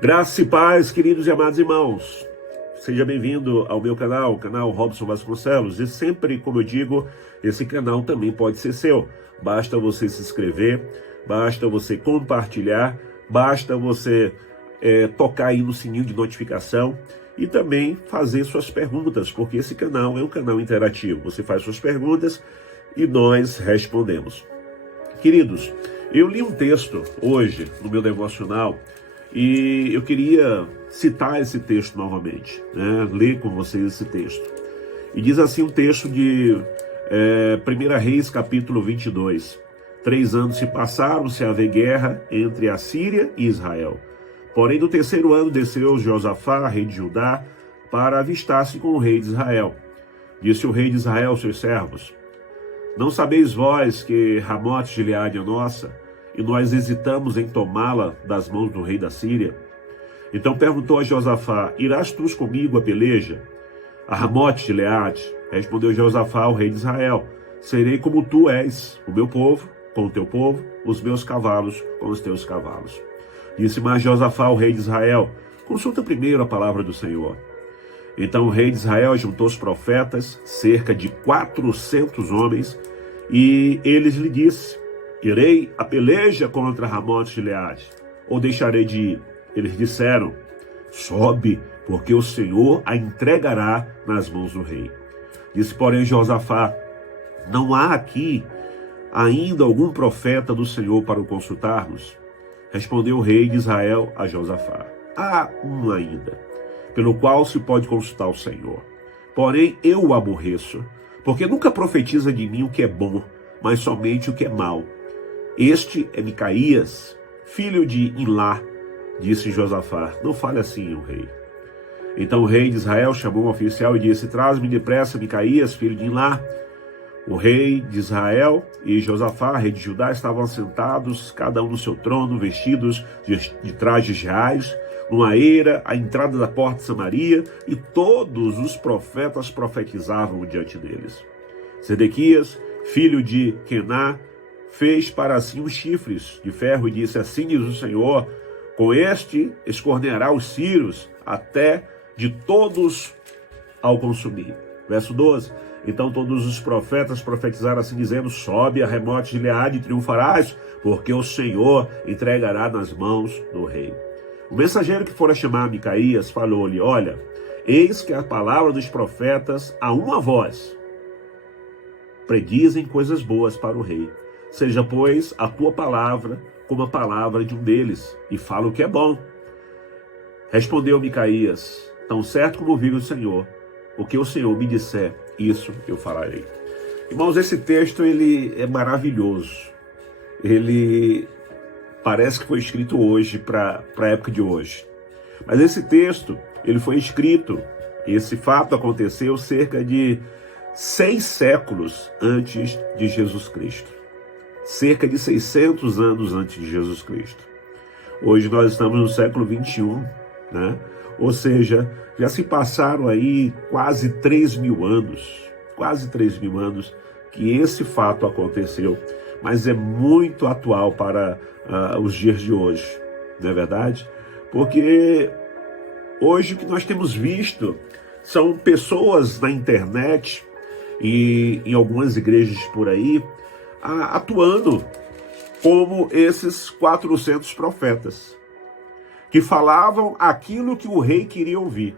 Graça e paz, queridos e amados irmãos. Seja bem-vindo ao meu canal, o canal Robson Vasconcelos. E sempre, como eu digo, esse canal também pode ser seu. Basta você se inscrever, basta você compartilhar, basta você tocar aí no sininho de notificação e também fazer suas perguntas, porque esse canal é um canal interativo. Você faz suas perguntas e nós respondemos. Queridos, eu li um texto hoje no meu devocional e eu queria citar esse texto novamente, né? Ler com vocês esse texto. E diz assim um texto de 1 Reis, capítulo 22. 3 anos se passaram sem haver guerra entre a Síria e Israel. Porém, no 3º ano desceu Josafá, rei de Judá, para avistar-se com o rei de Israel. Disse o rei de Israel aos seus servos: não sabeis vós que Ramote de Gileade é nossa, e nós hesitamos em tomá-la das mãos do rei da Síria? Então perguntou a Josafá: irás tu comigo a peleja? A Ramote de Gileade? Respondeu Josafá ao rei de Israel: serei como tu és, o meu povo com o teu povo, os meus cavalos com os teus cavalos. Disse mais Josafá ao rei de Israel: consulta primeiro a palavra do Senhor. Então o rei de Israel juntou os profetas, cerca de 400 homens, e eles lhe disse: irei a peleja contra Ramote de Gileade, ou deixarei de ir? Eles disseram: sobe, porque o Senhor a entregará nas mãos do rei. Disse, porém, Josafá: não há aqui ainda algum profeta do Senhor para o consultarmos? Respondeu o rei de Israel a Josafá: há um ainda, pelo qual se pode consultar o Senhor. Porém, eu o aborreço, porque nunca profetiza de mim o que é bom, mas somente o que é mau. Este é Micaías, filho de Imlá. Disse Josafá: não fale assim, o rei. Então o rei de Israel chamou um oficial e disse: traz-me depressa Micaías, filho de Imlá. O rei de Israel e Josafá, rei de Judá, estavam sentados, cada um no seu trono, vestidos de trajes reais, numa eira, à entrada da porta de Samaria, e todos os profetas profetizavam diante deles. Zedequias, filho de Quená, fez para si uns chifres de ferro e disse: assim diz o Senhor, com este escorneará os sírios até de todos ao consumir. Verso 12. Então todos os profetas profetizaram assim, dizendo: sobe a Ramote de Gileade e triunfarás, porque o Senhor entregará nas mãos do rei. O mensageiro que fora chamar Micaías falou-lhe: olha, eis que a palavra dos profetas a uma voz predizem coisas boas para o rei. Seja, pois, a tua palavra como a palavra de um deles, e fala o que é bom. Respondeu Micaías: tão certo como vive o Senhor, o que o Senhor me disser, isso eu farei. Irmãos, esse texto ele é maravilhoso. Ele parece que foi escrito hoje, para a época de hoje. Mas esse texto, ele foi escrito, esse fato aconteceu cerca de 6 séculos antes de Jesus Cristo. Cerca de 600 anos antes de Jesus Cristo. Hoje nós estamos no século 21, né? Ou seja, já se passaram aí quase 3.000 anos, que esse fato aconteceu, mas é muito atual para os dias de hoje, não é verdade? Porque hoje o que nós temos visto são pessoas na internet e em algumas igrejas por aí, atuando como esses 400 profetas, que falavam aquilo que o rei queria ouvir.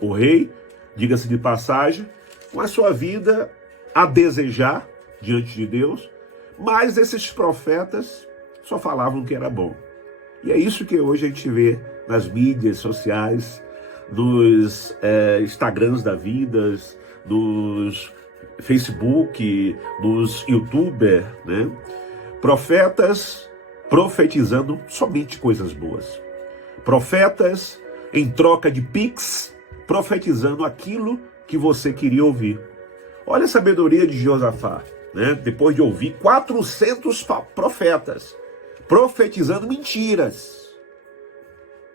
O rei, diga-se de passagem, com a sua vida a desejar diante de Deus, mas esses profetas só falavam o que era bom. E é isso que hoje a gente vê nas mídias sociais, nos Instagrams da vida, nos Facebook, nos YouTubers, né? Profetas profetizando somente coisas boas. Profetas em troca de Pix, profetizando aquilo que você queria ouvir. Olha a sabedoria de Josafá, né? Depois de ouvir 400 profetas profetizando mentiras.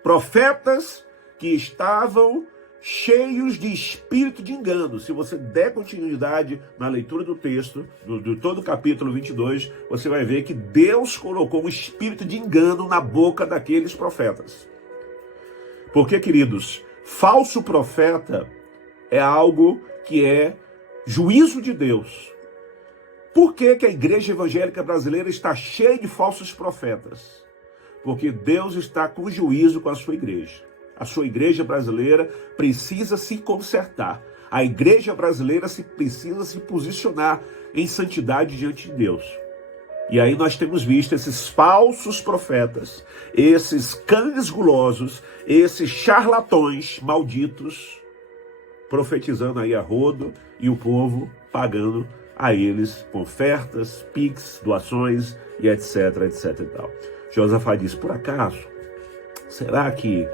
Profetas que estavam cheios de espírito de engano. Se você der continuidade na leitura do texto, de todo o capítulo 22, você vai ver que Deus colocou um espírito de engano na boca daqueles profetas. Porque, queridos, falso profeta é algo que é juízo de Deus. Por que que a igreja evangélica brasileira está cheia de falsos profetas? Porque Deus está com juízo com a sua igreja. A sua igreja brasileira precisa se consertar. A igreja brasileira precisa se posicionar em santidade diante de Deus. E aí nós temos visto esses falsos profetas, esses cães gulosos, esses charlatões malditos, profetizando aí a rodo e o povo pagando a eles com ofertas, pix, doações e etc, etc e tal. Josafá disse, por acaso, será que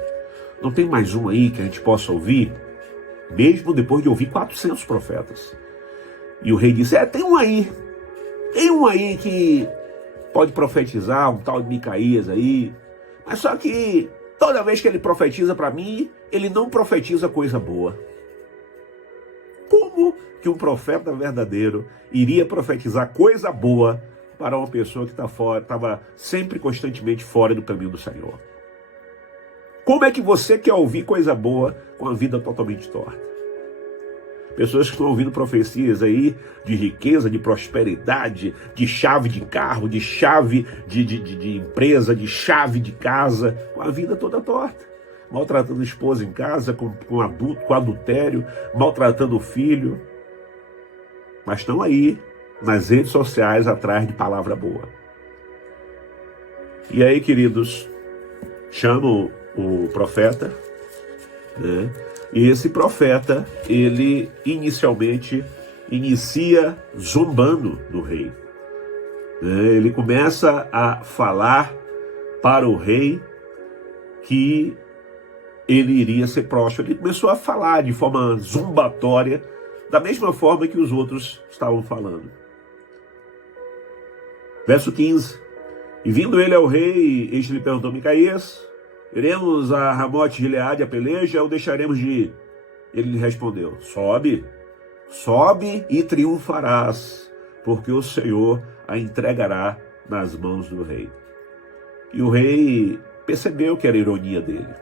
não tem mais um aí que a gente possa ouvir? Mesmo depois de ouvir 400 profetas. E o rei disse, tem um aí que pode profetizar, um tal de Micaías aí, mas só que toda vez que ele profetiza para mim, ele não profetiza coisa boa. Como que um profeta verdadeiro iria profetizar coisa boa para uma pessoa que estava sempre constantemente fora do caminho do Senhor? Como é que você quer ouvir coisa boa com a vida totalmente torta? Pessoas que estão ouvindo profecias aí de riqueza, de prosperidade, de chave de carro, de chave de empresa, de chave de casa, com a vida toda torta. Maltratando a esposa em casa, com adultério, maltratando o filho. Mas estão aí, nas redes sociais, atrás de palavra boa. E aí, queridos, chamam o profeta, né? E esse profeta, ele inicialmente inicia zombando do rei. Ele começa a falar para o rei que ele iria ser próspero. Ele começou a falar de forma zombatória, da mesma forma que os outros estavam falando. Verso 15. E vindo ele ao rei, este lhe perguntou, Micaías, iremos a Ramote de Gileade a peleja ou deixaremos de ir? Ele lhe respondeu, sobe e triunfarás, porque o Senhor a entregará nas mãos do rei. E o rei percebeu que era ironia dele,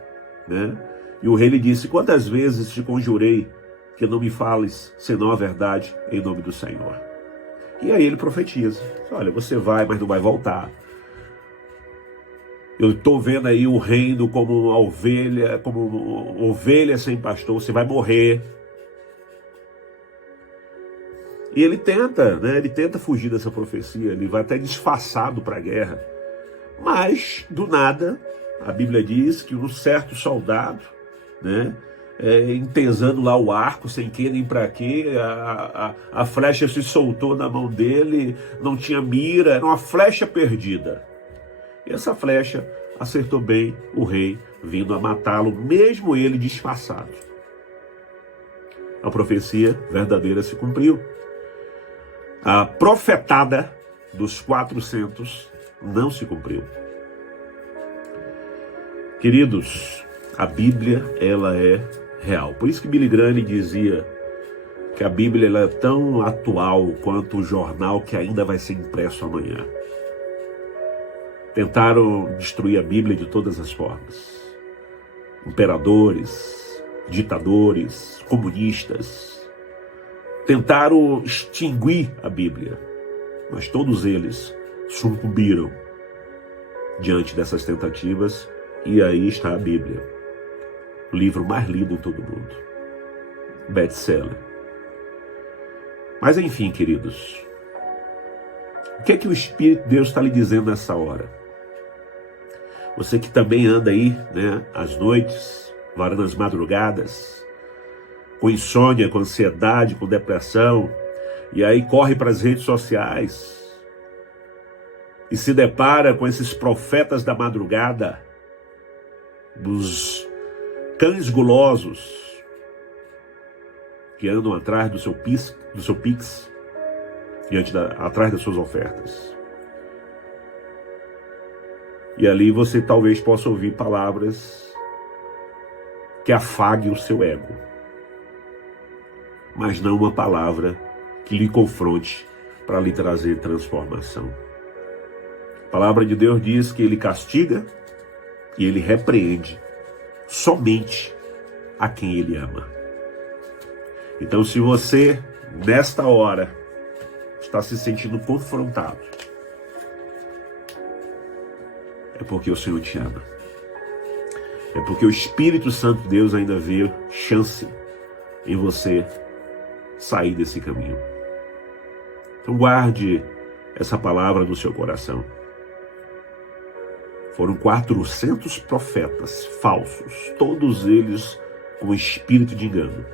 né? E o rei lhe disse, quantas vezes te conjurei que não me fales senão a verdade em nome do Senhor? E aí ele profetiza, olha, você vai, mas não vai voltar. Eu estou vendo aí o reino como uma ovelha sem pastor, você vai morrer. E ele tenta, né? Ele tenta fugir dessa profecia, ele vai até disfarçado para a guerra. Mas, do nada, a Bíblia diz que um certo soldado, né? Entesando lá o arco, sem que nem para quê, a flecha se soltou na mão dele, não tinha mira, era uma flecha perdida. E essa flecha acertou bem o rei, vindo a matá-lo, mesmo ele disfarçado. A profecia verdadeira se cumpriu. A profetada dos 400 não se cumpriu. Queridos, a Bíblia, ela é real. Por isso que Billy Graham dizia que a Bíblia ela é tão atual quanto o jornal que ainda vai ser impresso amanhã. Tentaram destruir a Bíblia de todas as formas. Imperadores, ditadores, comunistas. Tentaram extinguir a Bíblia, mas todos eles sucumbiram diante dessas tentativas, e aí está a Bíblia, o livro mais lido em todo o mundo, best-seller. Mas enfim, queridos, o que é que o Espírito de Deus está lhe dizendo nessa hora? Você que também anda aí, né, às noites, varando as madrugadas, com insônia, com ansiedade, com depressão, e aí corre para as redes sociais e se depara com esses profetas da madrugada, dos cães gulosos que andam atrás do seu pix, atrás das suas ofertas. E ali você talvez possa ouvir palavras que afague o seu ego, mas não uma palavra que lhe confronte para lhe trazer transformação. A palavra de Deus diz que ele castiga e ele repreende somente a quem ele ama. Então, se você, nesta hora, está se sentindo confrontado, é porque o Senhor te ama. É porque o Espírito Santo de Deus ainda vê chance em você sair desse caminho. Então guarde essa palavra no seu coração. Foram 400 profetas falsos, todos eles com espírito de engano.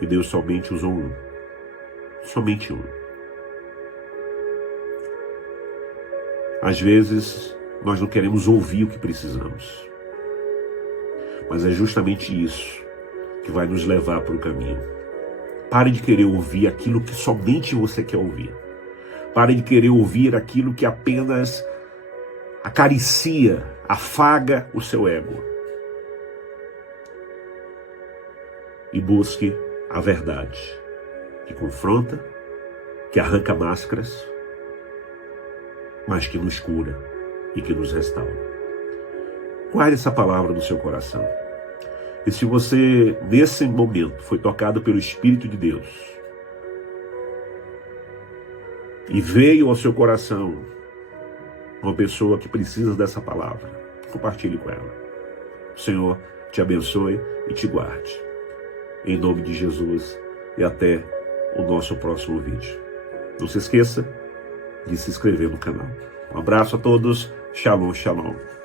E Deus somente usou um. Somente um. Às vezes, nós não queremos ouvir o que precisamos. Mas é justamente isso que vai nos levar para o caminho. Pare de querer ouvir aquilo que somente você quer ouvir. Pare de querer ouvir aquilo que apenas acaricia, afaga o seu ego. E busque a verdade, que confronta, que arranca máscaras, mas que nos cura e que nos restaura. Guarde essa palavra no seu coração. E se você, nesse momento, foi tocado pelo Espírito de Deus e veio ao seu coração uma pessoa que precisa dessa palavra, compartilhe com ela. O Senhor te abençoe e te guarde. Em nome de Jesus, e até o nosso próximo vídeo. Não se esqueça de se inscrever no canal. Um abraço a todos. Shalom, shalom.